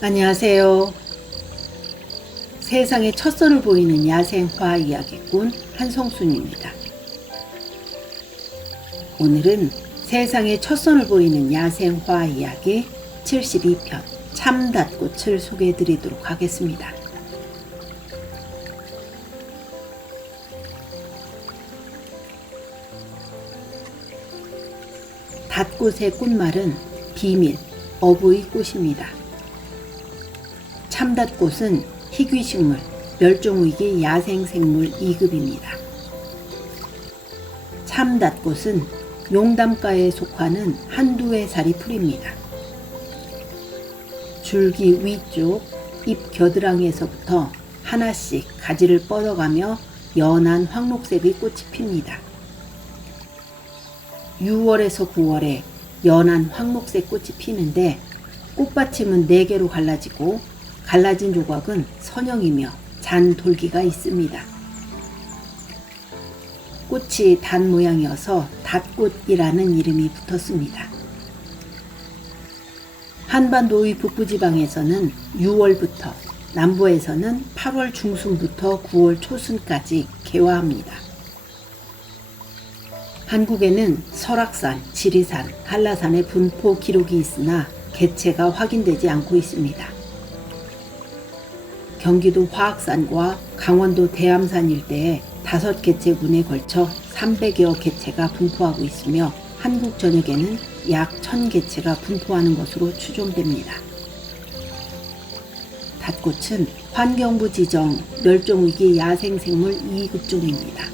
안녕하세요. 세상의 첫 선을 보이는 야생화 이야기꾼 한성순입니다. 오늘은 세상의 첫 선을 보이는 야생화 이야기 72편 참닷꽃을 소개해 드리도록 하겠습니다. 닷꽃의 꽃말은 비밀, 어부의 꽃입니다. 참닷꽃은 희귀식물, 멸종위기 야생생물 2급입니다. 참닷꽃은 용담과에 속하는 한두 해 살이 풀입니다. 줄기 위쪽, 잎 겨드랑이에서부터 하나씩 가지를 뻗어가며 연한 황록색의 꽃이 핍니다. 6월에서 9월에 연한 황록색 꽃이 피는데 꽃받침은 4개로 갈라지고 갈라진 조각은 선형이며 잔 돌기가 있습니다. 꽃이 단 모양이어서 닷꽃이라는 이름이 붙었습니다. 한반도의 북부지방에서는 6월부터, 남부에서는 8월 중순부터 9월 초순까지 개화합니다. 한국에는 설악산, 지리산, 한라산의 분포 기록이 있으나 개체가 확인되지 않고 있습니다. 경기도 화학산과 강원도 대암산 일대에 5개체군에 걸쳐 300여 개체가 분포하고 있으며 한국 전역에는 약 1000개체가 분포하는 것으로 추정됩니다. 닷꽃은 환경부 지정 멸종위기 야생생물 2급종입니다.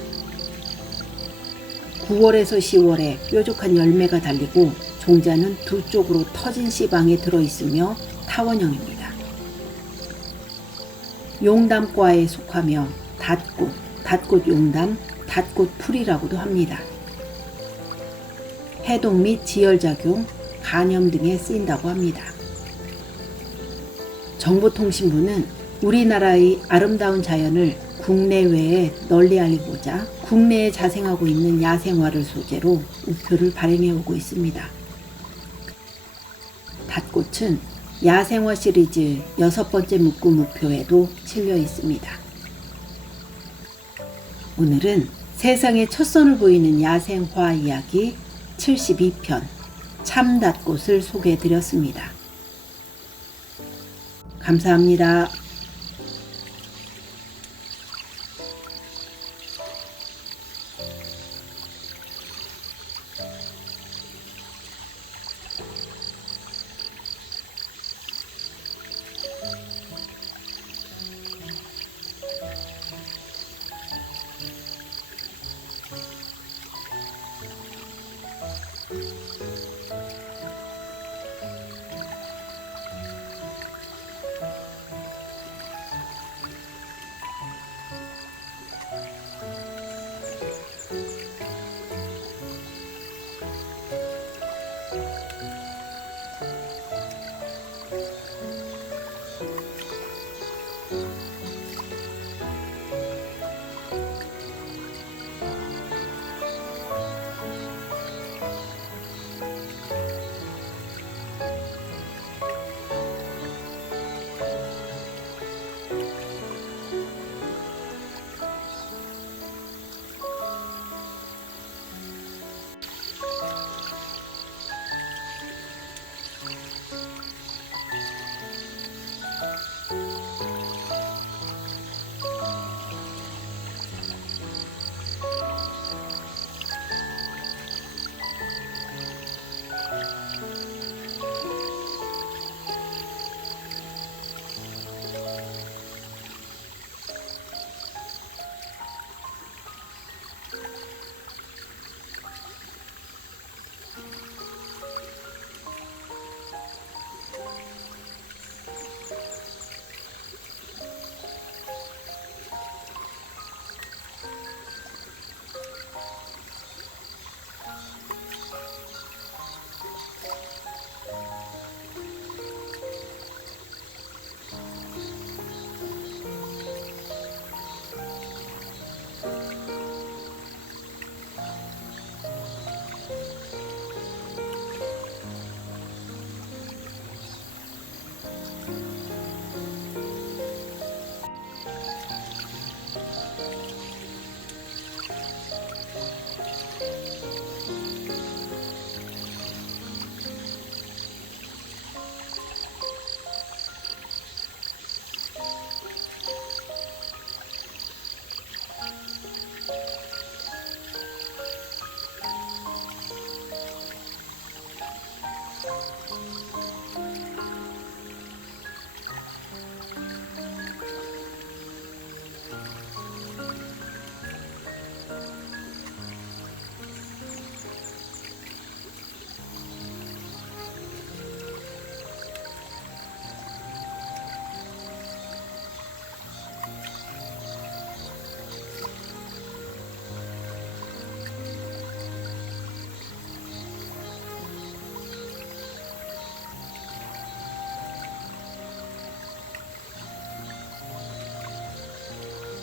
9월에서 10월에 뾰족한 열매가 달리고 종자는 두 쪽으로 터진 씨방에 들어있으며 타원형입니다. 용담과에 속하며 닷꽃, 닷꽃용담, 닷꽃풀이라고도 합니다. 해독 및 지혈작용, 간염 등에 쓰인다고 합니다. 정보통신부는 우리나라의 아름다운 자연을 국내외에 널리 알리고자 국내에 자생하고 있는 야생화를 소재로 우표를 발행해 오고 있습니다. 닷꽃은 야생화 시리즈 6번째 묶음 우표에도 실려 있습니다. 오늘은 세상의 첫 선을 보이는 야생화 이야기 72편 참닷꽃을 소개해 드렸습니다. 감사합니다.